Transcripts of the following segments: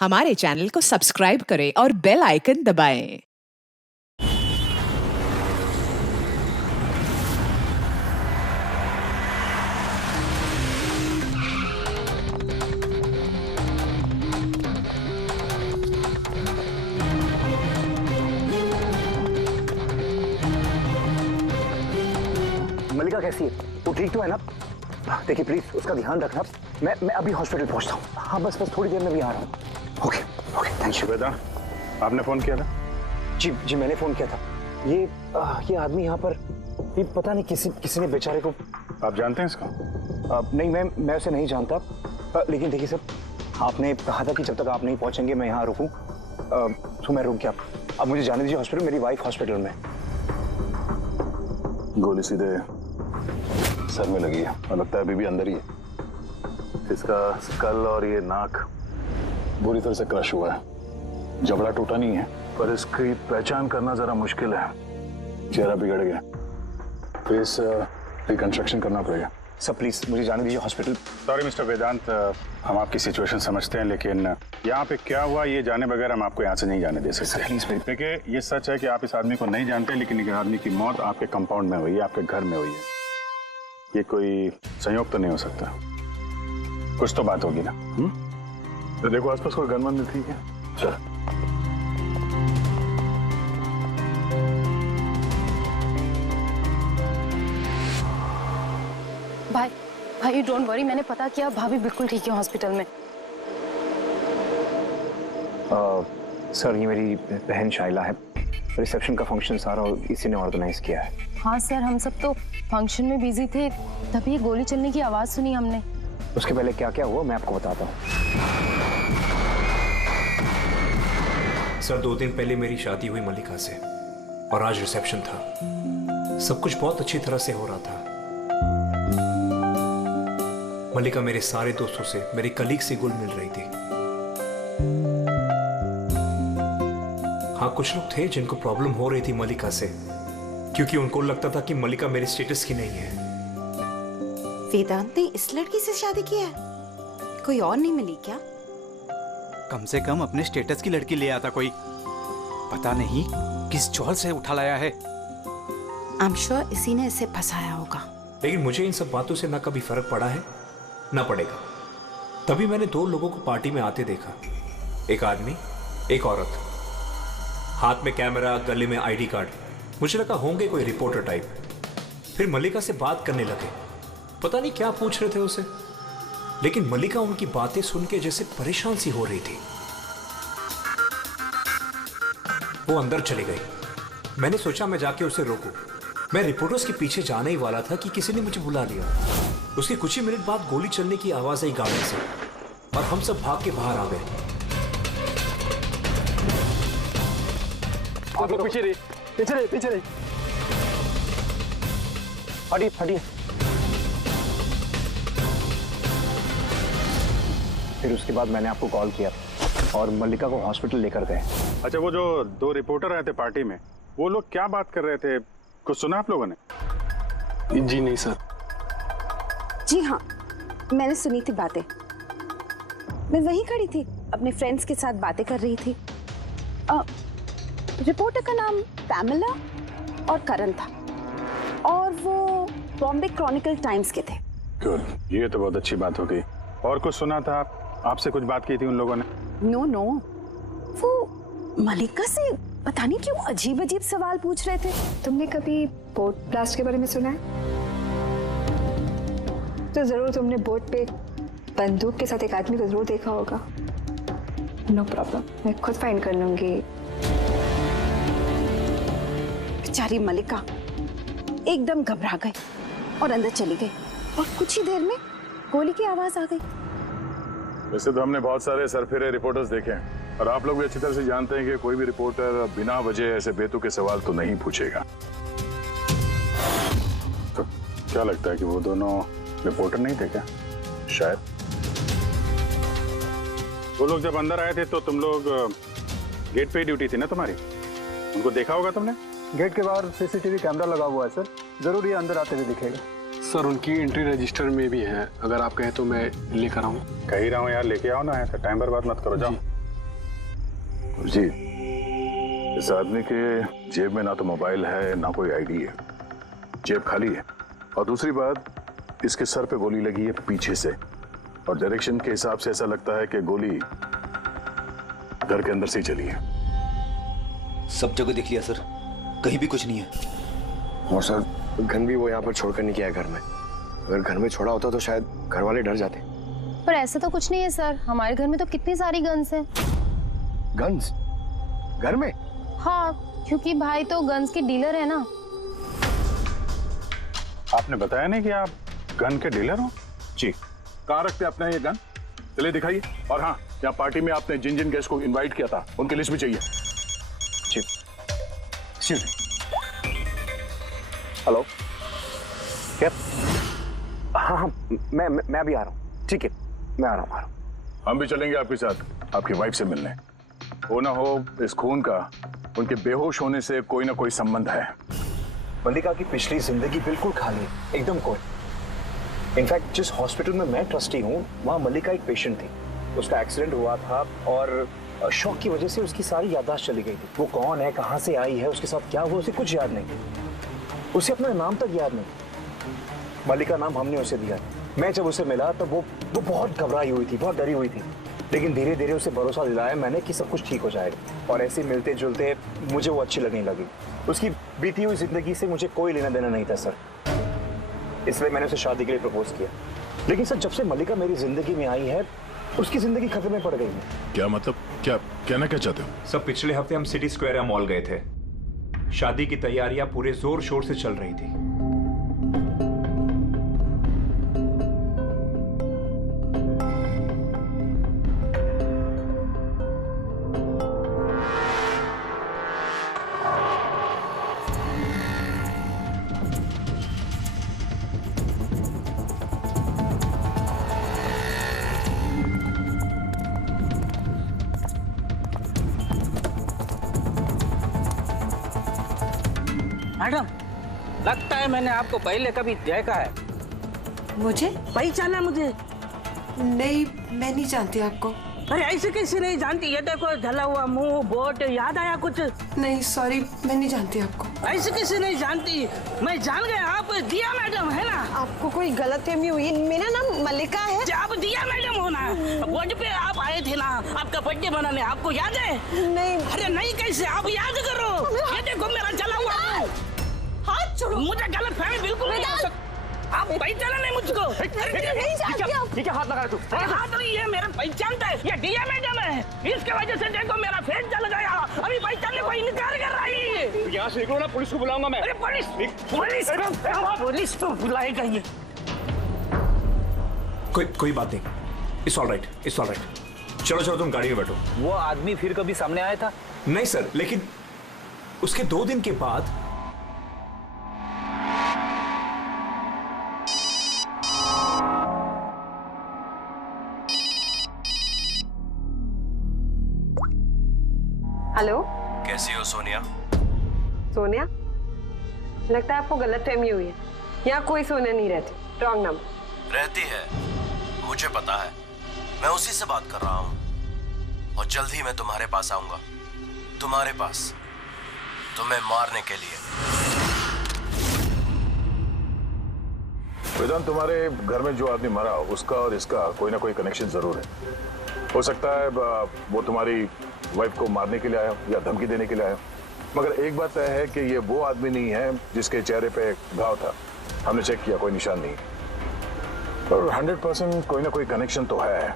हमारे चैनल को सब्सक्राइब करें और बेल आइकन दबाएं। मल्लिका कैसी है? वो ठीक तो है ना? देखिए प्लीज उसका ध्यान रखना। मैं अभी हॉस्पिटल पहुंचता हूँ। हाँ बस थोड़ी देर में भी आ रहा हूँ। Okay okay thank you. बेटा आपने फोन किया था? जी मैंने फोन किया था। ये आदमी यहाँ पर ये पता नहीं किसी ने बेचारे को। आप जानते हैं इसको? नहीं मैं उसे नहीं जानता। लेकिन देखिए सर, आपने कहा था कि जब तक आप नहीं पहुंचेंगे मैं यहाँ रुकूं। तो मैं रुक गया। अब मुझे जाने दीजिए हॉस्पिटल। मेरी वाइफ हॉस्पिटल में। गोली सीधे सर में लगी है और लगता है अभी भी अंदर ही है। इसका स्कल और ये नाक बुरी तरह से क्रश हुआ है। जबड़ा टूटा नहीं है पर इसकी पहचान करना जरा मुश्किल है। चेहरा बिगड़ गया। फेस रिकंस्ट्रक्शन करना पड़ेगा। सर प्लीज मुझे जाने दीजिए हॉस्पिटल। सॉरी मिस्टर वेदांत, हम आपकी सिचुएशन समझते हैं लेकिन यहाँ पे क्या हुआ ये जाने बगैर हम आपको यहाँ से नहीं जाने दे सकते। प्लीज देखिए ये सच है कि आप इस आदमी को नहीं जानते, लेकिन एक आदमी की मौत आपके कंपाउंड में हुई है, आपके घर में हुई है। ये कोई संयोग तो नहीं हो सकता। कुछ तो बात होगी ना? तो देखो आसपास कोई गन वन थी क्या? चल भाई डोंट वरी, मैंने पता किया, भाभी बिल्कुल ठीक है हॉस्पिटल में। सर ये मेरी बहन शाइला है। रिसेप्शन का फंक्शन सारा इसी ने ऑर्गेनाइज किया है। हाँ सर, हम सब तो फंक्शन में बिजी थे, तभी गोली चलने की आवाज सुनी हमने। उसके पहले क्या क्या हुआ मैं आपको बताता हूँ। सर 2 दिन पहले मेरी शादी हुई मल्लिका से और आज रिसेप्शन था। सब कुछ बहुत अच्छी तरह से हो रहा था। मल्लिका मेरे सारे दोस्तों से, मेरे कलीग से घुल मिल रही थी। हाँ कुछ लोग थे जिनको प्रॉब्लम हो रही थी मल्लिका से, क्योंकि उनको लगता था कि मल्लिका मेरे स्टेटस की नहीं है। वेदांत ने इस लड़की से शादी की है? कोई और नहीं मिली क्या? कम से कम अपने स्टेटस की लड़की ले आता कोई। पता नहीं किस चौल से उठा लाया है। आई एम श्योर इसी ने इसे फंसाया होगा। लेकिन मुझे इन सब बातों से ना कभी फर्क पड़ा है ना पड़ेगा। तभी मैंने 2 लोगों को पार्टी में आते देखा, एक आदमी एक औरत, हाथ में कैमरा, गले में आईडी कार्ड। मुझे लगा होंगे कोई रिपोर्टर टाइप। फिर मल्लिका से बात करने लगे, पता नहीं क्या पूछ रहे थे उसे, लेकिन मल्लिका उनकी बातें सुन के जैसे परेशान सी हो रही थी। वो अंदर चली गई। मैंने सोचा मैं जाके उसे रोकूं। मैं रिपोर्टर्स के पीछे जाने ही वाला था कि किसी ने मुझे बुला लिया। उसके कुछ ही मिनट बाद गोली चलने की आवाज आई गाड़ी से और हम सब भाग के बाहर आ गए। पीछे रही। हटिए। फिर उसके बाद मैंने आपको कॉल किया और मल्लिका को हॉस्पिटल लेकर गए। अच्छा, वो जो 2 रिपोर्टर आए थे पार्टी में, वो लोग क्या बात कर रहे थे? कुछ सुना आप लोगों ने? जी नहीं सर। जी हाँ, मैंने सुनी थी बातें। मैं वहीं खड़ी थी, अपने फ्रेंड्स के साथ बातें कर रही थी। रिपोर्टर का नाम पैमेला और करण था और वो बॉम्बे क्रॉनिकल टाइम्स के थे। गुड, ये तो बहुत अच्छी बात हो गई। और कुछ सुना था? आपसे कुछ बात की थी उन लोगों ने? नो, वो मल्लिका से पता नहीं क्यों अजीब सवाल पूछ रहे थे। तुमने कभी बोट ब्लास्ट के बारे में सुना है? तो जरूर तुमने बोट पे बंदूक के साथ एक आदमी को जरूर देखा होगा। नो प्रॉब्लम, मैं खुद फाइंड कर लूंगी। बेचारी मल्लिका एकदम घबरा गई और अंदर चली गई और कुछ ही देर में गोली की आवाज आ गई। वैसे तो हमने बहुत सारे सरफिरे रिपोर्टर्स देखे हैं और आप लोग भी अच्छी तरह से जानते हैं कि कोई भी रिपोर्टर बिना वजह ऐसे बेतुके सवाल तो नहीं पूछेगा। तो क्या लगता है कि वो दोनों रिपोर्टर नहीं थे क्या? शायद। वो लोग जब अंदर आए थे तो तुम लोग गेट पे ही ड्यूटी थी ना तुम्हारी? उनको देखा होगा तुमने? गेट के बाहर सीसीटीवी कैमरा लगा हुआ है सर, जरूर ये अंदर आते हुए दिखेगा। सर उनकी एंट्री रजिस्टर में भी है, अगर आप कहें तो मैं लेकर आऊँ। कह ही रहा हूँ यार, लेके आओ ना, ऐसा टाइम बर्बाद मत करो। जाओ जी, इस आदमी के जेब में ना तो मोबाइल है ना कोई आईडी है, जेब खाली है। और दूसरी बात, इसके सर पे गोली लगी है पीछे से, और डायरेक्शन के हिसाब से ऐसा लगता है कि गोली घर के अंदर से ही चली है। सब जगह देख लिया सर, कहीं भी कुछ नहीं है। और सर, गन भी वो यहाँ पर छोड़कर नहीं गया घर में। अगर घर में छोड़ा होता तो शायद घर वाले डर जाते। पर ऐसा तो कुछ नहीं है सर, हमारे घर में तो कितनी सारी गन्स हैं। गन्स? घर में? हाँ, क्योंकि भाई तो गन्स के डीलर है ना। आपने बताया नहीं कि आप गन के डीलर हो? जी। कहाँ रखते हैं अपने ये गन? चलिए दिखाइए। और हाँ, यहाँ पार्टी में आपने जिन जिन गेस्ट को इनवाइट किया था उनकी लिस्ट भी चाहिए। जी। हेलो, क्या? हाँ, मैं भी आ रहा हूँ। ठीक है, मैं आ रहा हूँ। हम भी चलेंगे आपके साथ, आपकी वाइफ से मिलने। हो ना हो, इस खून का उनके बेहोश होने से कोई ना कोई संबंध है। मल्लिका की पिछली जिंदगी बिल्कुल खाली है, एकदम कोई। इनफैक्ट जिस हॉस्पिटल में मैं ट्रस्टी हूँ, वहाँ मल्लिका एक पेशेंट थी। उसका एक्सीडेंट हुआ था और शॉक की वजह से उसकी सारी याददाश्त चली गई थी। वो कौन है, कहाँ से आई है, उसके साथ क्या हुआ, उसे कुछ याद नहीं। उसे अपना नाम तक याद नहीं। मल्लिका नाम हमने उसे दिया। मैं जब उसे मिला तब वो बहुत घबराई हुई थी, बहुत डरी हुई थी। लेकिन धीरे धीरे उसे भरोसा दिलाया मैंने कि सब कुछ ठीक हो जाएगा। और ऐसे मिलते जुलते मुझे वो अच्छी लगने लगी। उसकी बीती हुई जिंदगी से मुझे कोई लेना देना नहीं था सर, इसलिए मैंने उसे शादी के लिए प्रपोज किया। लेकिन सर, जब से मल्लिका मेरी जिंदगी में आई है, उसकी जिंदगी खतरे में पड़ गई है। क्या मतलब? क्या कहना क्या चाहते हो? सब पिछले हफ्ते हम सिटी स्क्वायर मॉल गए थे। शादी की तैयारियां पूरे जोर शोर से चल रही थी। मैडम, लगता है मैंने आपको पहले कभी देखा है। मुझे पहचाना मुझे? नहीं, मैं नहीं जानती आपको। अरे ऐसे कैसे नहीं जानती? ये देखो, ढला हुआ मुंह, बोट, याद आया कुछ? नहीं सॉरी, मैं नहीं जानती आपको। ऐसे कैसे नहीं जानती? मैं जान गया, आप दिया मैडम है ना? आपको कोई गलतफहमी हुई। मेरा नाम मल्लिका है। आप दिया मैडम हो ना? बोर्ड पे आप आए थे ना आपका बर्थडे मनाने, आपको याद है? नहीं। अरे नहीं कैसे, आप याद करो। ये देखो मेरा जला हुआ मुंह। हाथ छोड़ो। मुझे गलतफहमी बिल्कुल नहीं हो सकती। आप पहचाना नहीं मुझको? नहीं जानती आप। ठीक है, हाथ लगा तू। हाथ नहीं, ये मेरा पहचानता है। ये डीएम मैडम है। इसके वजह से देखो मेरा फेस जल गया। अभी पहचानने को इनकार कर रही है। यहाँ से निकलो ना, पुलिस को बुलाऊंगा मैं। अरे पुलिस तो बुलाएगा ये। कोई बात नहीं, it's all right, it's all right. चलो तुम गाड़ी में बैठो। वो आदमी फिर कभी सामने आया था? नहीं सर, लेकिन उसके 2 दिन के बाद हेलो, कैसी हो सोनिया? सोनिया? लगता है आपको गलतफहमी हुई है। यहाँ कोई सोनिया नहीं रहती। Wrong number. रहती है, मुझे पता है। मैं उसी से बात कर रहा हूँ और जल्द ही मैं तुम्हारे पास आऊंगा। तुम्हारे पास, तुम्हें मारने के लिए। वेदांत, तुम्हारे घर में जो आदमी मरा उसका और इसका कोई ना कोई कनेक्शन जरूर है। हो सकता है वो तुम्हारी वाइफ को मारने के लिए आया या धमकी देने के लिए आया, मगर एक बात तय है कि ये वो आदमी नहीं है जिसके चेहरे पे घाव था। हमने चेक किया, कोई निशान नहीं, पर 100% कोई ना कोई कनेक्शन तो है।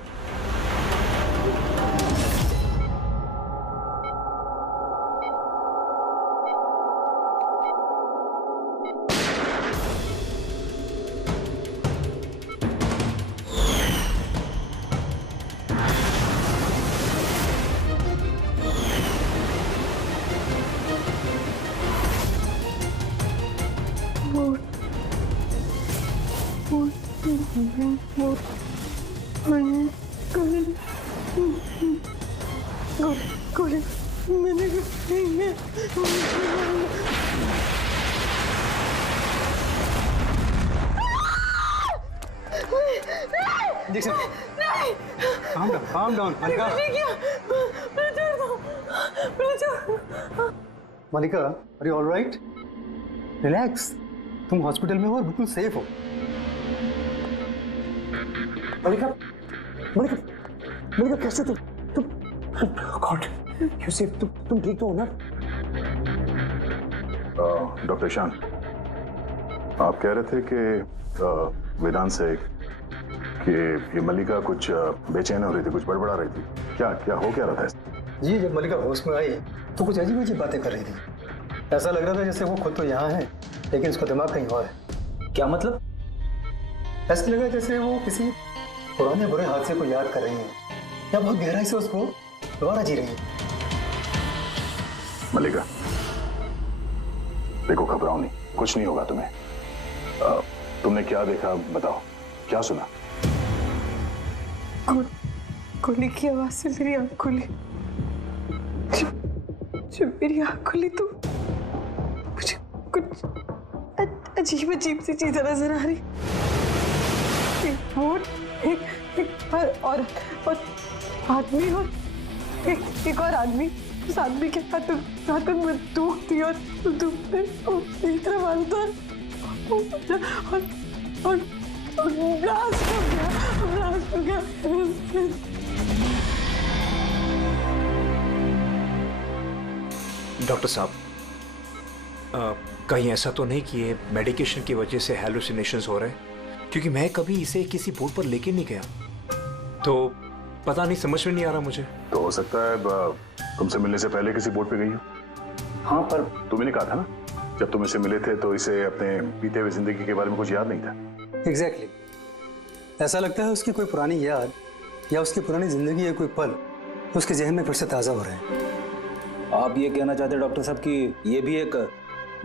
Calm down, Malika. Malika, are you alright? Relax, तुम हॉस्पिटल में हो और बिल्कुल सेफ हो। मलिका, मलिका, मलिका कैसे तुम गॉड यू सेफ, तुम ठीक तो हो ना? डॉक्टर ईशान, आप कह रहे थे कि वेदांत से कि ये मल्लिका कुछ बेचैन हो रही थी, कुछ बड़बड़ा रही थी, क्या हो क्या रहा था? जी, जब मलिका होश में आई तो कुछ अजीब अजीब बातें कर रही थी। ऐसा लग रहा था जैसे वो खुद तो यहाँ है लेकिन उसका दिमाग कहीं और है। क्या मतलब? ऐसा लगा जैसे वो किसी पुराने बुरे हादसे को याद कर रही है या बहुत गहराई से उसको दोबारा जी रही है। मल्लिका, देखो घबराओ नहीं, कुछ नहीं होगा तुम्हें। तुमने क्या देखा बताओ, क्या सुना? गोली की आवाज से मेरी आंख खुली। जब मेरी आंख खुली तो मुझे कुछ अजीब अजीब सी चीजें नजर आ रही। एक बोट, एक औरत और आदमी और एक और आदमी। उस आदमी के हाथों में बंदूक थी और बंदूक पे तीसरा मार था और ब्लास्ट हो गया। डॉक्टर साहब, कहीं ऐसा तो नहीं कि ये मेडिकेशन की वजह से हैलुसिनेशंस हो रहे हैं? क्योंकि मैं कभी इसे किसी बोर्ड पर लेके नहीं गया, तो पता नहीं, समझ में नहीं आ रहा मुझे। तो हो सकता है तुमसे मिलने से पहले किसी बोट पे गई हो। हाँ, पर तुमने कहा था ना जब तुम इसे मिले थे तो इसे अपने बीते हुए जिंदगी के बारे में कुछ याद नहीं था। एग्जैक्टली, ऐसा लगता है उसकी कोई पुरानी याद या उसकी पुरानी जिंदगी या कोई पल उसके जहन में फिर से ताज़ा हो रहे हैं। आप ये कहना चाहते हैं डॉक्टर साहब कि ये भी एक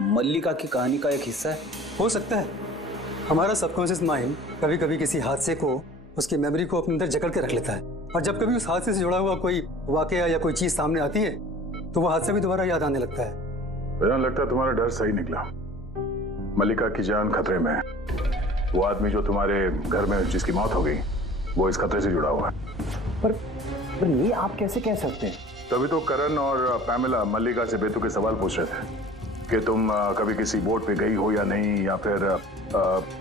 मल्लिका की कहानी का एक हिस्सा है? हो सकता है। हमारा सबकॉन्शियस माइंड कभी कभी किसी हादसे को, उसकी मेमोरी को अपने अंदर जकड़ के रख लेता है, और जब कभी उस हादसे से जुड़ा हुआ कोई वाकया या कोई चीज सामने आती है तो वो हादसा भी दोबारा याद आने लगता है। मुझे लगता है तुम्हारा डर सही निकला। मल्लिका की जान खतरे में है। वो आदमी जो तुम्हारे घर में जिसकी मौत हो गई वो इस खतरे से जुड़ा हुआ है। पर ये आप कैसे कह सकते हैं? तभी तो करण और पैमिला मल्लिका से बेतुके सवाल पूछ रहे थे कि तुम कभी किसी बोट पे गई हो या नहीं, या फिर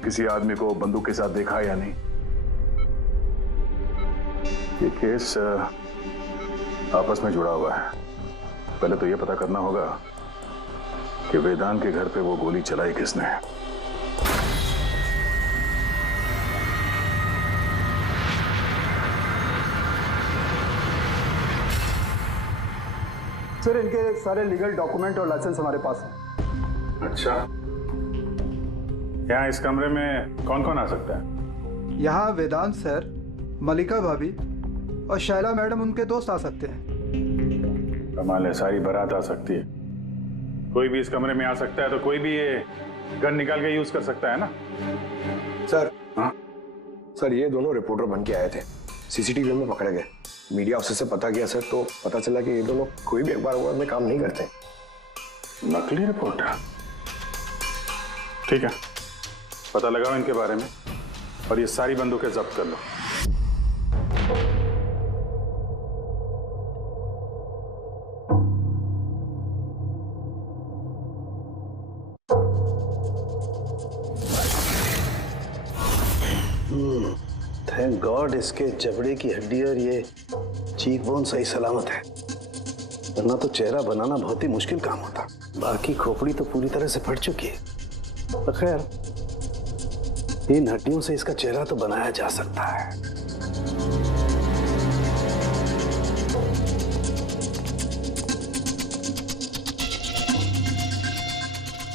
किसी आदमी को बंदूक के साथ देखा या नहीं। ये केस आपस में जुड़ा हुआ है। पहले तो ये पता करना होगा कि वेदांत के घर पे वो गोली चलाई किसने। सर, इनके सारे लीगल डॉक्यूमेंट और लाइसेंस हमारे पास हैं। अच्छा, यहाँ इस कमरे में कौन कौन आ सकता है? यहाँ वेदांत सर, मलिका भाभी और शैला मैडम उनके दोस्त आ सकते हैं। कमाल है, सारी बारात आ सकती है। कोई भी इस कमरे में आ सकता है, तो कोई भी ये गन निकाल के यूज कर सकता है ना? सर, हाँ सर, ये दोनों रिपोर्टर बन के आए थे, सीसीटीवी में पकड़े गए। मीडिया ऑफिसर से पता किया सर, तो पता चला कि ये दोनों कोई भी अखबार में काम नहीं करते। नकली रिपोर्टर? ठीक है, पता लगाओ इनके बारे में और ये सारी बंदूकें जब्त कर लो। थैंक गॉड इसके जबड़े की हड्डी और ये चीक बोन सही सलामत है, वरना तो चेहरा बनाना बहुत ही मुश्किल काम होता। बाकी खोपड़ी तो पूरी तरह से फट चुकी है, पर खैर इन हड्डियों से इसका चेहरा तो बनाया जा सकता है।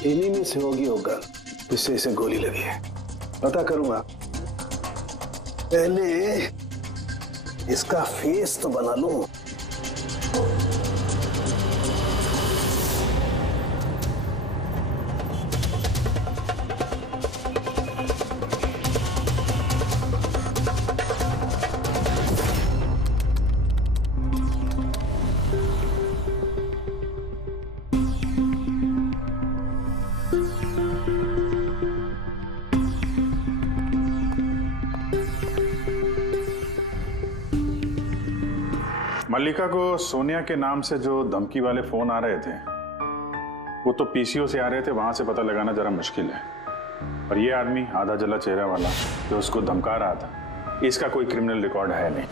इन्हीं में से होगी होगा जिससे इसे गोली लगी है। पता करूंगा, पहले इसका फेस तो बना लूं। मल्लिका को सोनिया के नाम से जो धमकी वाले फोन आ रहे थे वो तो पीसीओ से आ रहे थे, वहां से पता लगाना जरा मुश्किल है। और ये आदमी आधा जला चेहरा वाला जो उसको धमका रहा था, इसका कोई क्रिमिनल रिकॉर्ड है नहीं।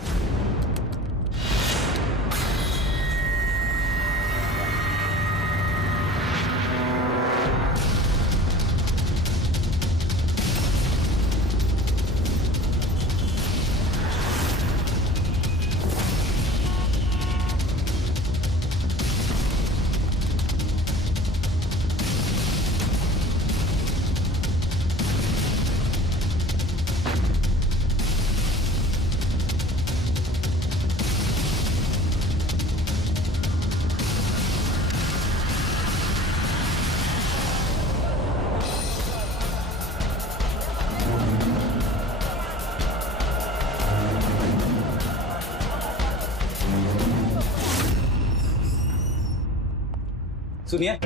सुनिए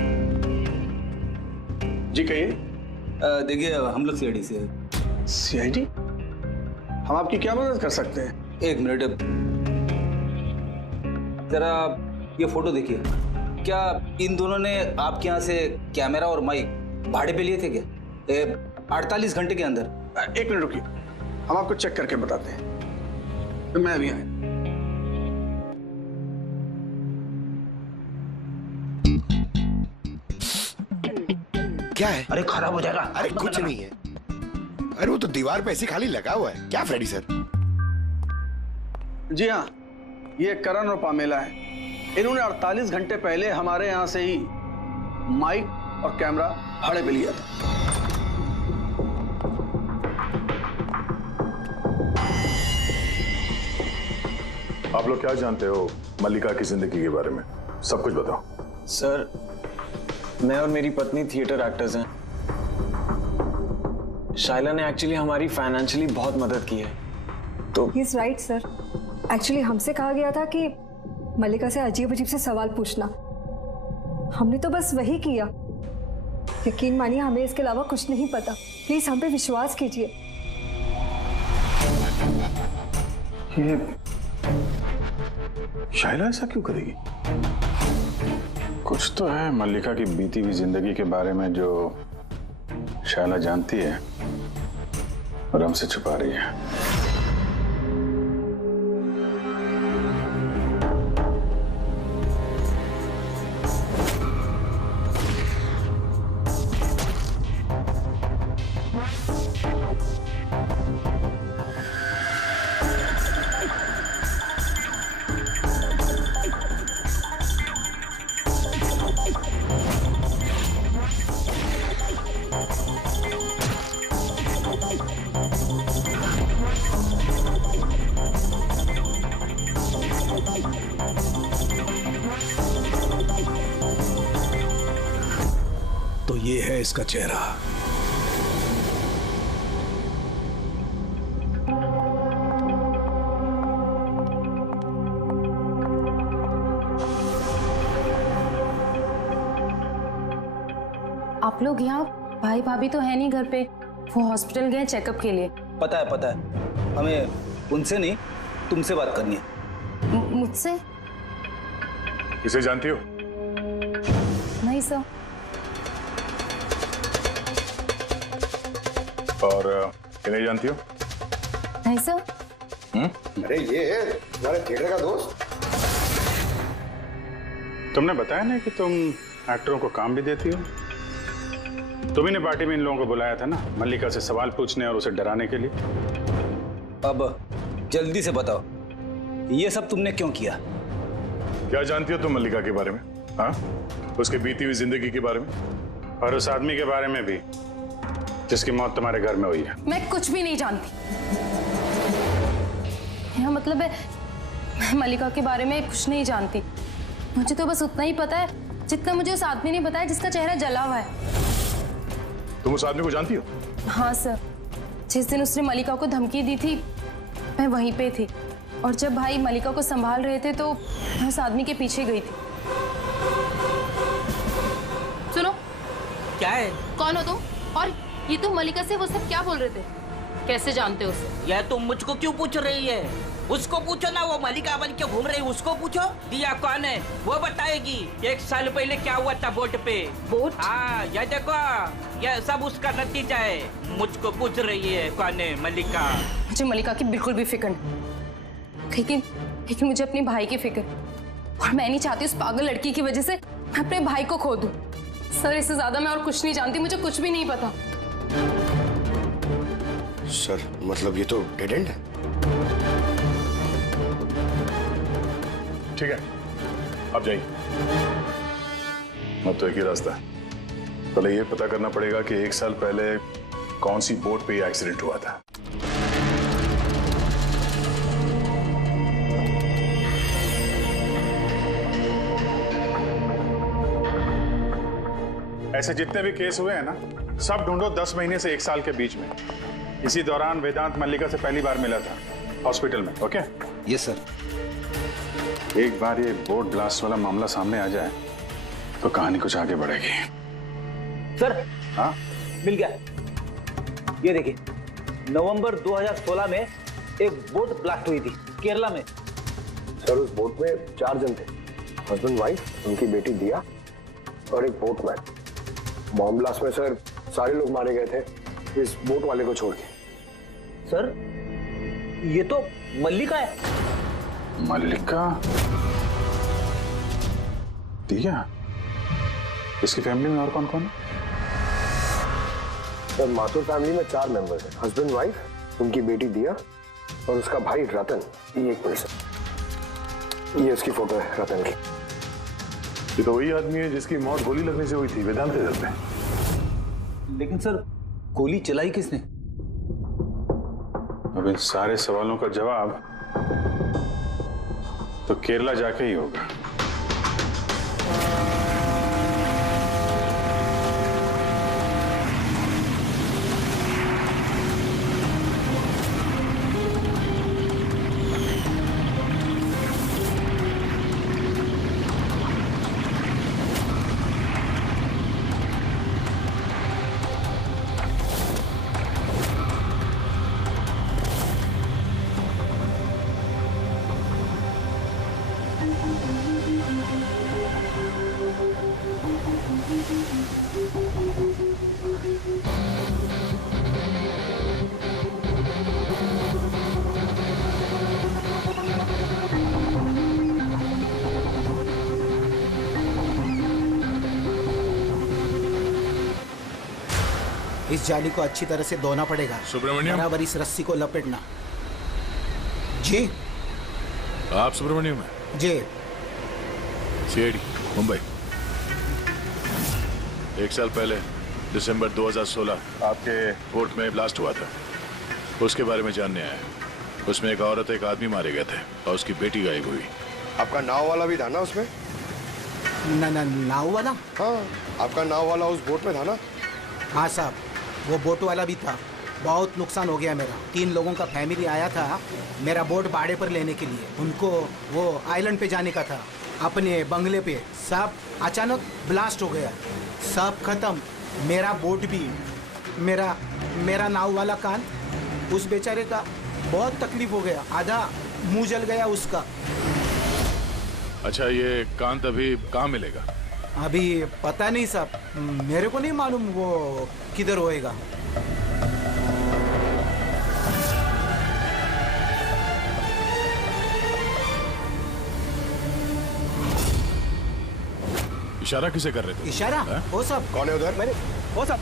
जी, कहिए। देखिए हम लोग सीआईडी से सीआईडी? हम आपकी क्या मदद कर सकते हैं? एक मिनट, जरा ये फोटो देखिए। क्या इन दोनों ने आपके यहाँ से कैमरा और माइक भाड़े पे लिए थे क्या 48 घंटे के अंदर? एक मिनट रुकिए, हम आपको चेक करके बताते हैं। तो मैं अभी आया। क्या है? अरे खराब हो जाएगा। अरे कुछ नहीं है। अरे वो तो दीवार पे ऐसे खाली लगा हुआ है। क्या फ्रेडी सर? जी हाँ, ये करण और पामेला है। इन्होंने 48 घंटे पहले हमारे यहाँ से ही माइक और कैमरा भाड़े पे लिया था। आप लोग क्या जानते हो मल्लिका की जिंदगी के बारे में? सब कुछ बताओ। सर, मैं और मेरी पत्नी थिएटर एक्टर्स हैं। शाइला ने एक्चुअली हमारी फाइनेंशियली बहुत मदद की है। तो he is right sir. Actually हमसे कहा गया था कि मल्लिका से अजीब अजीब से सवाल पूछना, हमने तो बस वही किया। यकीन मानिए हमें इसके अलावा कुछ नहीं पता। प्लीज हम पे विश्वास कीजिए। ये शाइला ऐसा क्यों करेगी? कुछ तो है मल्लिका की बीती हुई जिंदगी के बारे में जो शाइला जानती है और हमसे छुपा रही है। तो ये है इसका चेहरा। आप लोग यहाँ, भाई भाभी तो है नहीं घर पे, वो हॉस्पिटल गए चेकअप के लिए। पता है, हमें उनसे नहीं तुमसे बात करनी है। मुझसे? इसे जानती हो? नहीं सर। और इन्हें जानती हो? नहीं सर। अरे ये है तुम्हारे थिएटर का दोस्त। तुमने बताया ना कि तुम एक्टरों को काम भी देती हो। तुम्ही ने पार्टी में इन लोगों को बुलाया था ना मल्लिका से सवाल पूछने और उसे डराने के लिए। अब जल्दी से बताओ, ये सब तुमने क्यों किया? क्या जानती हो तुम मल्लिका के बारे में? हाँ, उसके बीती हुई जिंदगी के बारे में और उस आदमी के बारे में भी जिसकी मौत तुम्हारे घर में हुई है। मैं कुछ भी नहीं जानती। यह मतलब है मैं मल्लिका के बारे में कुछ नहीं जानती। मुझे तो बस उतना ही पता है जितना मुझे उस आदमी ने बताया जिसका चेहरा जला हुआ है। तुम उस आदमी को जानती हो? हाँ सर, जिस दिन उसने मल्लिका को धमकी दी थी मैं वहीं पे थी, और जब भाई मल्लिका को संभाल रहे थे तो मैं उस आदमी के पीछे गई थी। सुनो, क्या है? कौन हो तुम? और ये तुम मल्लिका से वो सब क्या बोल रहे थे? कैसे जानते हो उसे? यह तुम मुझको क्यों पूछ रही है? उसको पूछो ना, वो मलिका बन के घूम रही, उसको पूछो। दिया कौन है वो बताएगी। 1 साल पहले क्या हुआ था बोट पे। बोट? हाँ, ये देखो, ये सब उसका नतीजा है। मुझको पूछ रही है कौन है मलिका। मुझे मलिका की बिल्कुल भी फिक्र नहीं, लेकिन मुझे अपने भाई की फिक्र, और मैं नहीं चाहती उस पागल लड़की की वजह से मैं अपने भाई को खो दूं। सर, इससे ज्यादा मैं और कुछ नहीं जानती, मुझे कुछ भी नहीं पता। सर मतलब ये तो डेड एंड है। ठीक है, अब जाइए। अब तो एक ही रास्ता है, पहले ये पता करना पड़ेगा कि 1 साल पहले कौन सी बोट पे ये एक्सीडेंट हुआ था। ऐसे जितने भी केस हुए हैं ना, सब ढूंढो 10 महीने से 1 साल के बीच में। इसी दौरान वेदांत मल्लिका से पहली बार मिला था हॉस्पिटल में। ओके? Yes sir. एक बार ये बोट ब्लास्ट वाला मामला सामने आ जाए तो कहानी कुछ आगे बढ़ेगी। सर, हाँ, मिल गया। ये देखिए, नवंबर 2016 में एक बोट ब्लास्ट हुई थी केरला में। सर उस बोट में 4 जन थे, हस्बैंड वाइफ, उनकी बेटी दिया और एक बोटमैन। बॉम्ब ब्लास्ट में सर सारे लोग मारे गए थे, इस बोट वाले को छोड़ के। सर, ये तो मल्लिका है। मल्लिका? दिया? इसकी फैमिली में और कौन कौन है? सर माथुर फैमिली में 4 मेंबर्स हैं, हस्बैंड वाइफ, उनकी बेटी दिया और उसका भाई रतन। ये एक मिनट सर, ये उसकी फोटो है रतन की। ये तो वही आदमी है जिसकी मौत गोली लगने से हुई थी वेदांत के घर पे। लेकिन सर, गोली चलाई किसने? अब इन सारे सवालों का जवाब तो केरला जाके ही होगा। इस जाली को अच्छी तरह से धोना पड़ेगा। सुब्रमण्यम, बराबर इस रस्सी को लपेटना। जी आप सुब्रमण्यम हैं? जी। सीआईडी मुंबई। 1 साल पहले दिसंबर 2016 आपके कोर्ट में ब्लास्ट हुआ था, उसके बारे में जानने आया। उसमें एक औरत एक आदमी मारे गए थे और उसकी बेटी गायब हुई। आपका नाव वाला भी था ना उसमें? नाव वाला? हाँ, आपका नाव वाला उस बोट में था ना? हाँ साहब, वो बोट वाला भी था। बहुत नुकसान हो गया मेरा। 3 लोगों का फैमिली आया था मेरा बोट भाड़े पर लेने के लिए। उनको वो आइलैंड पे जाने का था, अपने बंगले पे। सब अचानक ब्लास्ट हो गया, सब खत्म। मेरा बोट भी, मेरा नाव वाला कान, उस बेचारे का बहुत तकलीफ हो गया। आधा मुंह जल गया उसका। अच्छा, ये कांत अभी कहाँ मिलेगा? अभी पता नहीं साहब, मेरे को नहीं मालूम वो किधर होएगा। इशारा किसे कर रहे थे? इशारा? वो सब कौन है उधर? मैंने वो सब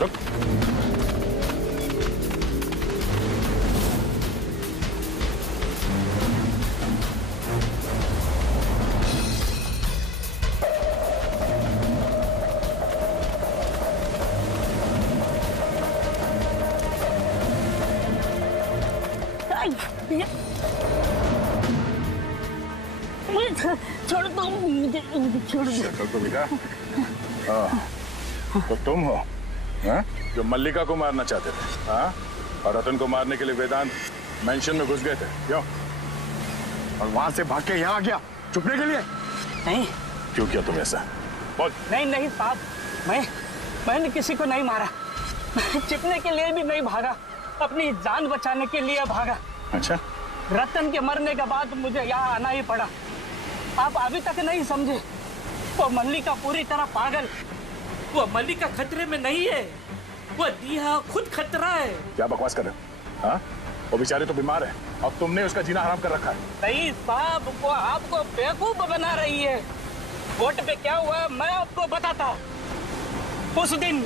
रुक। छोड़ दो मुझे, छोड़ दो। शक्ल को दिखा। तो तुम हो जो मल्लिका को मारना चाहते थे, हाँ? और रतन को मारने के लिए वेदांत मेंशन में घुस गए थे, क्यों? और वहां से भाग के यहाँ आ गया। छुपने के लिए? नहीं। क्यों किया तुम ऐसा? बोल। नहीं नहीं साहब, मैंने किसी को नहीं मारा। छिपने के लिए भी नहीं भागा, अपनी जान बचाने के लिए भागा। अच्छा। रतन के मरने के बाद मुझे यहाँ आना ही पड़ा। आप अभी तक नहीं समझे, वो मल्लिका पूरी तरह पागल। वो मल्लिका खतरे में नहीं है, वो दिया खुद खतरा है। क्या बकवास कर रहे हो? हाँ? वो बेचारी तो बीमार है और तुमने उसका जीना हराम कर रखा है। नहीं साहब, वो आपको बेवकूफ बना रही है। वोट पे क्या हुआ मैं आपको बताता। उस दिन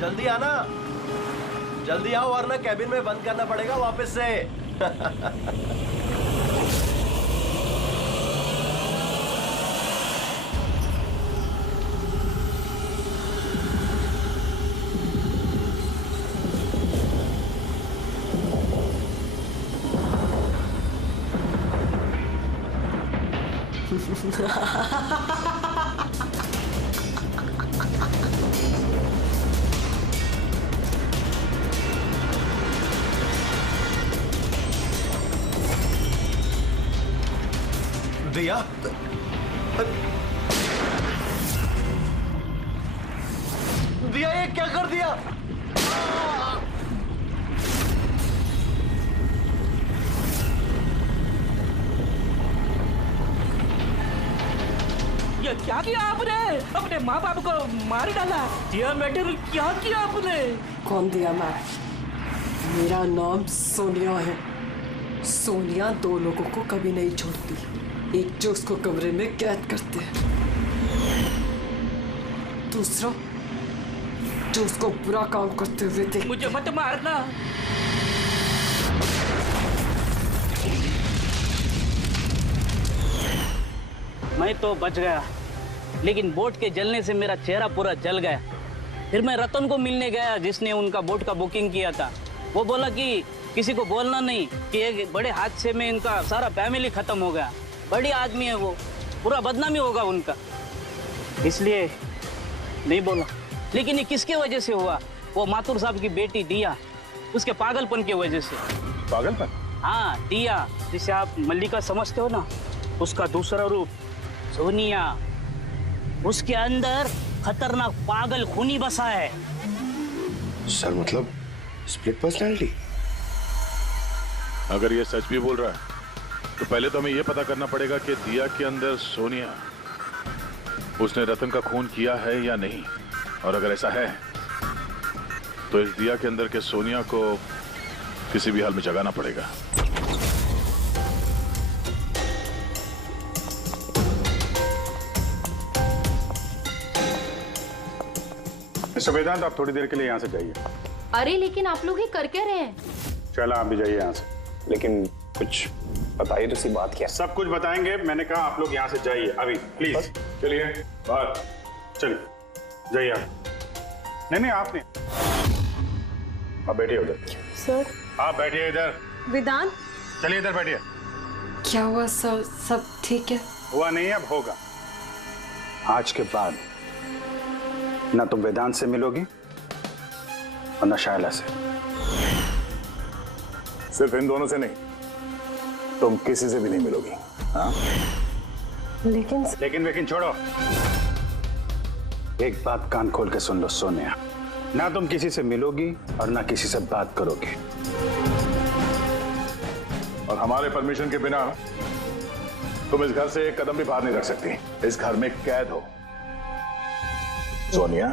जल्दी आना, जल्दी आओ वरना कैबिन में बंद करना पड़ेगा वापस से। दिया, दिया ये क्या कर दिया? ये क्या किया आपने? अपने माँ बाप को मार डाला। दिया मैडम, क्या किया आपने? कौन दिया मैं? मेरा नाम सोनिया है। सोनिया दो लोगों को कभी नहीं छोड़ती, एक जो उसको कमरे में कैद करते हैं, दूसरा जो उसको बुरा काम करते हुए देखते। मुझे मत मारना। मैं तो बच गया, लेकिन बोट के जलने से मेरा चेहरा पूरा जल गया। फिर मैं रतन को मिलने गया जिसने उनका बोट का बुकिंग किया था। वो बोला कि किसी को बोलना नहीं कि एक बड़े हादसे में इनका सारा फैमिली खत्म हो गया। बड़ी आदमी है वो, पूरा बदनामी होगा उनका, इसलिए नहीं बोला। लेकिन ये किसके वजह से हुआ? वो माथुर साहब की बेटी दिया, उसके पागलपन की वजह से। पागलपन? हाँ, दिया जिसे आप मल्लिका समझते हो ना, उसका दूसरा रूप सोनिया। उसके अंदर खतरनाक पागल खूनी बसा है। सर मतलब स्प्लिट पर्सनैलिटी? अगर ये सच भी बोल रहा है तो पहले तो हमें यह पता करना पड़ेगा कि दिया के अंदर सोनिया, उसने रतन का खून किया है या नहीं। और अगर ऐसा है तो इस दिया के अंदर के सोनिया को किसी भी हाल में जगाना पड़ेगा। मिस्टर वेदांत, आप थोड़ी देर के लिए यहाँ से जाइए। अरे लेकिन आप लोग ही कर क्या रहे हैं? चलो आप भी जाइए यहाँ से। लेकिन कुछ बताइए तो सी बात क्या? सब कुछ बताएंगे, मैंने कहा आप लोग यहाँ से जाइए अभी प्लीज। चलिए बाहर चलिए, जाइए आप। नहीं आप नहीं, आप बैठिए उधर। सर आप बैठिए इधर। वेदांत, चलिए इधर बैठिए। क्या हुआ सर? सब ठीक है? हुआ नहीं, अब होगा। आज के बाद ना तुम वेदांत से मिलोगी और ना शायला से। सिर्फ इन दोनों से नहीं, तुम किसी से भी नहीं मिलोगी। हाँ? लेकिन छोड़ो। एक बात कान खोल के सुन लो सोनिया, ना तुम किसी से मिलोगी और ना किसी से बात करोगी। और हमारे परमिशन के बिना तुम इस घर से एक कदम भी बाहर नहीं रख सकती। इस घर में कैद हो। सोनिया।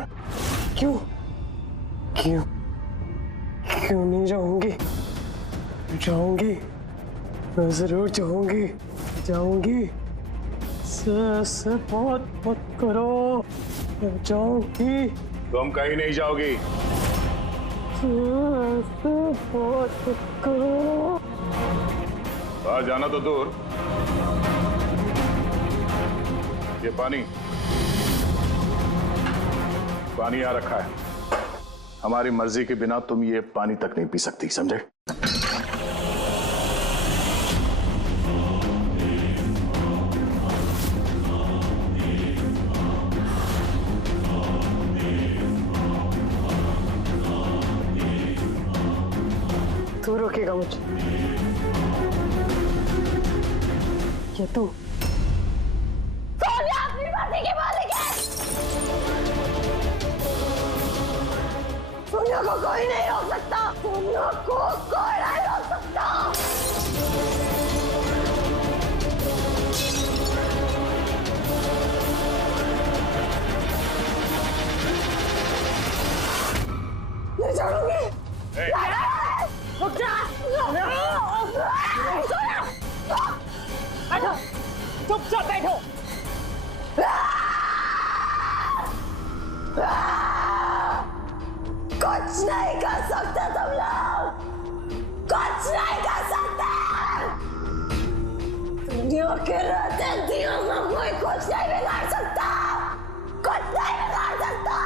क्यों क्यों क्यों नहीं जाऊंगी? जाऊंगी, मैं जरूर जाऊंगी, जाऊंगी। बहुत मत करो, मैं जाऊंगी। तुम कहीं नहीं जाओगी। बहुत मत करो। बाहर जाना तो दूर, ये पानी यहाँ रखा है। हमारी मर्जी के बिना तुम ये पानी तक नहीं पी सकती, समझे? तू रोकेगा मुझे? क्या तू? सोनिया अपनी मर्जी की मालिक है। सोनिया को कोई नहीं रोक सकता। सोनिया को कोई नहीं रोक सकता। नहीं छोड़ूंगी। रुक जा। बैठो, चुपचाप बैठो। कुछ नहीं कर सकते तुम लोग, कुछ नहीं कर सकते। दुनिया के रहते दिनों में कोई कुछ नहीं बिगाड़ सकता, कुछ नहीं बिगाड़ सकता।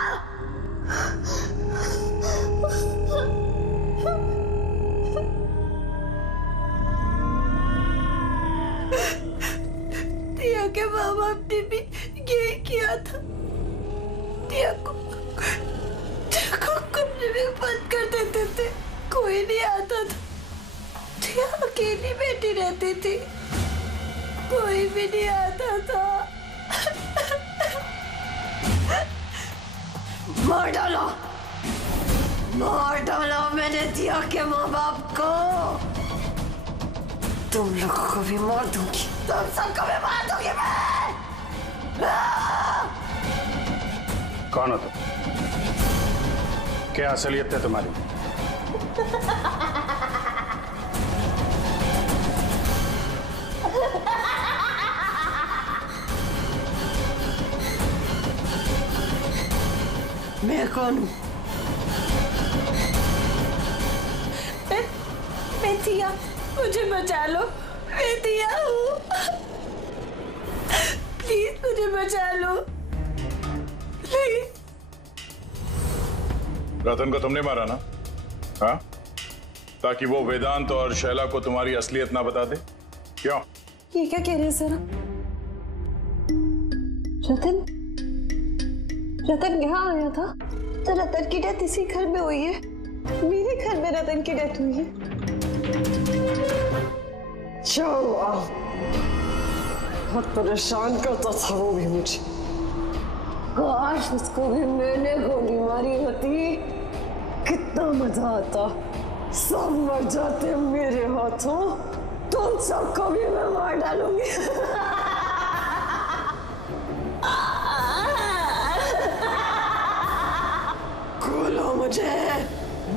दिया के माँ बाप ने भी यही किया था। दिया को कमरे में बंद कर देते थे, कोई नहीं आता था। दिया अकेली बैठी रहती थी, कोई भी नहीं आता था। मार डालो, मार डालो मैंने दिया के माँ बाप को। तुम लोगों को भी मार दूंगी, तुम सबको भी मार दूंगी मैं। कौन हो तुम? क्या असलियत है तुम्हारी? मैं कौन हूँ? मैं दिया, मुझे बचा लो। मैं दिया हूँ, प्लीज मुझे बचा लो, प्लीज। रतन को तुमने मारा ना? हाँ? ताकि वो वेदांत और शैला को तुम्हारी असलियत ना बता दे? क्यों? ये क्या कह रहे हैं सर? रतन यहाँ आया था? तो रतन की डेथ इसी घर में हुई है, मेरे घर में रतन की डेथ हुई है। चलो, बहुत परेशान करता था वो भी मुझे। काश उसको भी मैंने गोली मारी होती, कितना मजा आता। सब मर जाते मेरे हाथों, तुम सबको भी मैं मार डालूंगी। खोलो मुझे,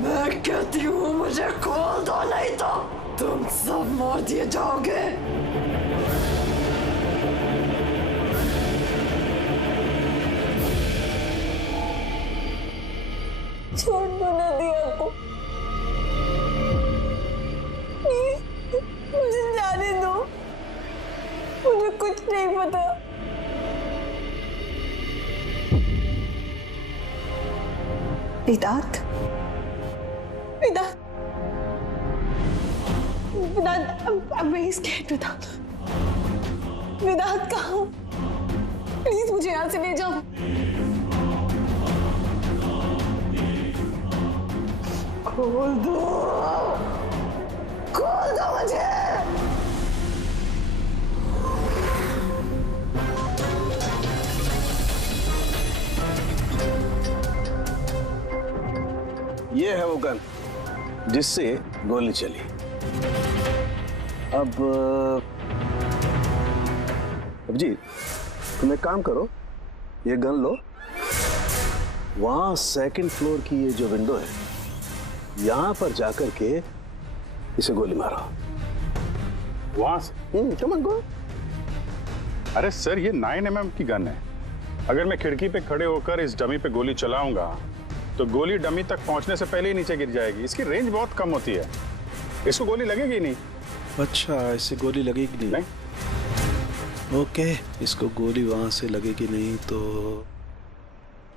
मैं कहती हूँ मुझे खोल दो, नहीं तो तुम सब मार दिए जाओगे। छोड़ दो ना दिया को, मुझे जाने दो, मुझे कुछ नहीं पता। वेदांत, वेदांत, I'm very scared, वेदांत। वेदांत कहाँ हो? प्लीज मुझे यहाँ से ले जाओ। खोल दो, खोल दो मुझे। ये है वो गन जिससे गोली चली। अब जी तुम एक काम करो, ये गन लो, वहां सेकंड फ्लोर की ये जो विंडो है यहां पर जाकर के इसे गोली मारो। वहां से? Come on go. अरे सर, ये 9mm की गन है। अगर मैं खिड़की पे खड़े होकर इस डमी पे गोली चलाऊंगा तो गोली डमी तक पहुंचने से पहले ही नीचे गिर जाएगी। इसकी रेंज बहुत कम होती है, इसको गोली लगेगी नहीं। अच्छा, इससे गोली लगेगी नहीं? ओके, इसको गोली वहां से लगेगी नहीं तो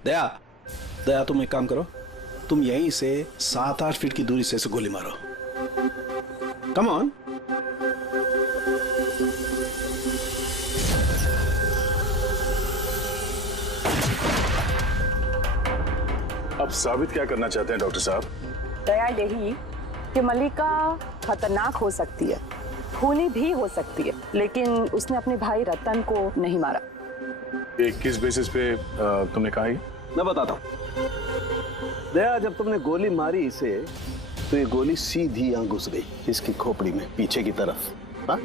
दया दया तुम एक काम करो, तुम यहीं से 7-8 फीट की दूरी से इसे गोली मारो। Come on. अब साबित क्या करना चाहते हैं डॉक्टर साहब? दया यही कि मल्लिका खतरनाक हो सकती है, खूनी भी हो सकती है, लेकिन उसने अपने भाई रतन को नहीं मारा। ये किस बेसिस पे तुमने कहा? मैं बताता हूँ। दया, जब तुमने गोली मारी इसे तो ये गोली सीधी यहां घुस गई इसकी खोपड़ी में पीछे की तरफ। हा?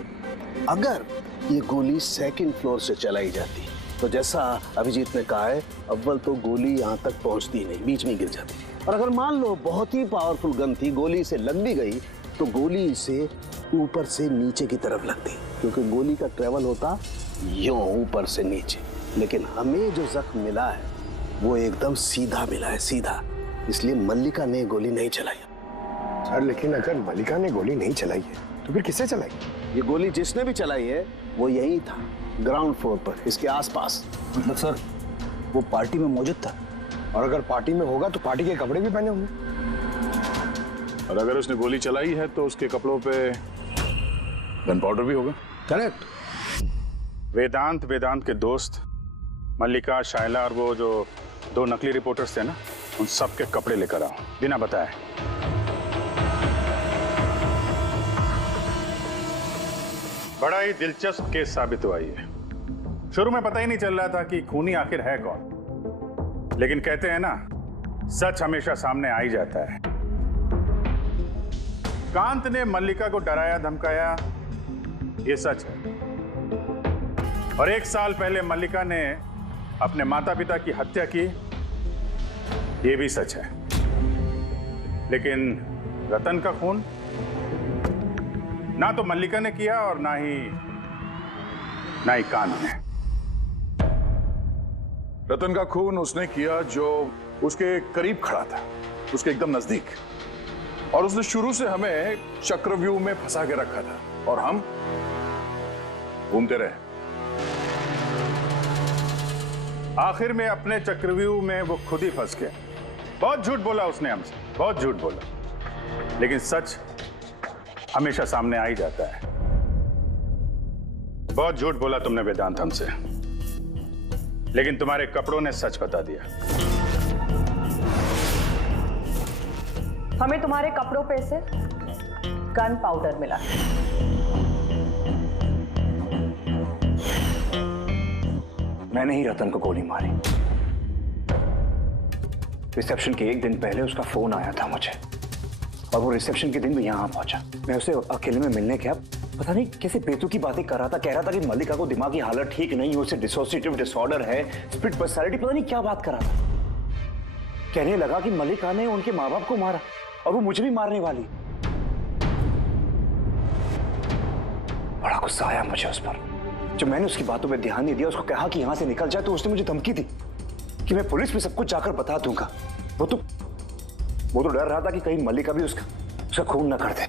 अगर ये गोली सेकंड फ्लोर से चलाई जाती तो जैसा अभिजीत ने कहा है, अव्वल तो गोली यहां तक पहुंचती नहीं, बीच में गिर जाती। और अगर मान लो बहुत ही पावरफुल गन थी, गोली से लग भी गई तो गोली इसे ऊपर से नीचे की तरफ लगती, क्योंकि गोली का ट्रेवल होता यूं ऊपर से नीचे। लेकिन हमें जो जख्म मिला है वो एकदम सीधा मिला है, सीधा। इसलिए मल्लिका ने गोली नहीं चलाई। सर, लेकिन अगर मल्लिका ने गोली नहीं चलाई है तो फिर किसने चलाई? ये गोली जिसने भी चलाई है वो यही था, ग्राउंड फ्लोर पर, इसके आसपास। मतलब सर, वो पार्टी में मौजूद था? और अगर पार्टी में होगा तो पार्टी के कपड़े भी पहने होंगे। और अगर उसने गोली चलाई है तो उसके कपड़ों पे गन पाउडर भी होगा। करेक्ट। वेदांत के दोस्त मल्लिका, शायला और वो जो 2 नकली रिपोर्टर्स थे ना, उन सब के कपड़े लेकर आओ बिना बताए। बड़ा ही दिलचस्प केस साबित हुआ ये। शुरू में पता ही नहीं चल रहा था कि खूनी आखिर है कौन, लेकिन कहते हैं ना, सच हमेशा सामने आ ही जाता है। कांत ने मल्लिका को डराया धमकाया, ये सच है। और 1 साल पहले मल्लिका ने अपने माता पिता की हत्या की, ये भी सच है। लेकिन रतन का खून ना तो मल्लिका ने किया और ना ही कांत ने। रतन का खून उसने किया जो उसके करीब खड़ा था, उसके एकदम नजदीक, और उसने शुरू से हमें चक्रव्यूह में फंसा के रखा था और हम घूमते रहे। आखिर में अपने चक्रव्यूह में वो खुद ही फंस गया। बहुत झूठ बोला उसने हमसे, बहुत झूठ बोला, लेकिन सच हमेशा सामने आ ही जाता है। बहुत झूठ बोला तुमने वेदांत हमसे, लेकिन तुम्हारे कपड़ों ने सच बता दिया। हमें तुम्हारे कपड़ों पे से गन पाउडर मिला। मैंने ही रतन को गोली मारी। रिसेप्शन के 1 दिन पहले उसका फोन आया था मुझे, और वो रिसेप्शन के दिन भी यहाँ पहुंचा। मैं उसे अकेले में मिलने गया, पता नहीं कैसे बेतुकी बातें कर रहा था। कह रहा था कि मल्लिका को दिमागी हालत ठीक नहीं है, उसे डिसोसिएटिव डिसऑर्डर है, स्प्लिट पर्सनालिटी, पता नहीं क्या बात कर रहा था। कहने लगा कि मल्लिका ने उनके माँ बाप को मारा और वो मुझे भी मारने वाली। बड़ा गुस्सा आया मुझे उस पर। जब मैंने उसकी बातों पे ध्यान नहीं दिया, उसको कहा कि यहां से निकल जाए, तो उसने मुझे धमकी दी कि मैं पुलिस में सब कुछ जाकर बता दूंगा। वो तो डर रहा था कि कहीं मल्लिका भी उसका खून न कर दे।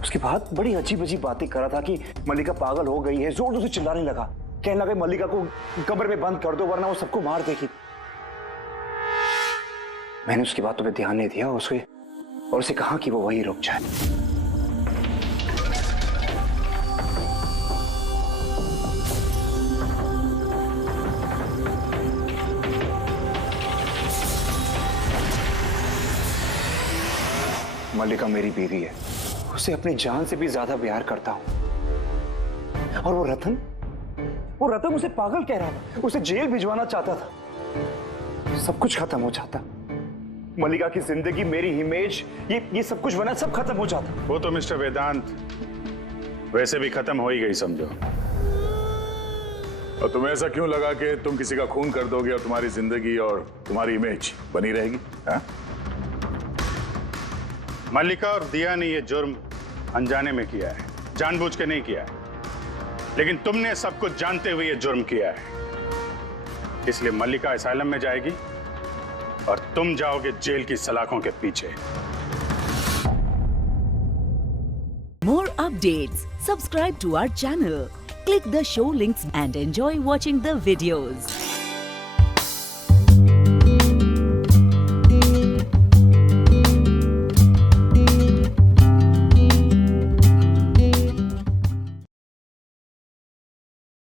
उसके बाद बड़ी अजीब अजीब बातें कर रहा था कि मल्लिका पागल हो गई है, जोर जोर से चिल्लाने लगा, कहने लगा मल्लिका को कब्र में बंद कर दो वरना वो सबको मार देगी। मैंने उसकी बातों पे ध्यान नहीं दिया और उसे कहा कि वो वहीं रुक जाए। मल्लिका मेरी बीवी है, उसे अपनी जान से भी ज्यादा प्यार करता हूं। और वो रतन उसे पागल कह रहा था, उसे जेल भिजवाना चाहता था। सब कुछ खत्म हो जाता, मल्लिका की जिंदगी, मेरी इमेज, ये सब कुछ बना, सब खत्म हो जाता। वो तो मिस्टर वेदांत वैसे भी खत्म हो ही गई समझो। और तुम्हें ऐसा क्यों लगा कि तुम किसी का खून कर दोगे और तुम्हारी जिंदगी और तुम्हारी इमेज बनी रहेगी? हा? मल्लिका और दिया ने यह जुर्म अनजाने में किया है, जानबूझ के नहीं किया है। लेकिन तुमने सब कुछ जानते हुए यह जुर्म किया है। इसलिए मल्लिका असाइलम में जाएगी और तुम जाओगे जेल की सलाखों के पीछे। More updates, subscribe to our channel, click the show links and enjoy watching the videos.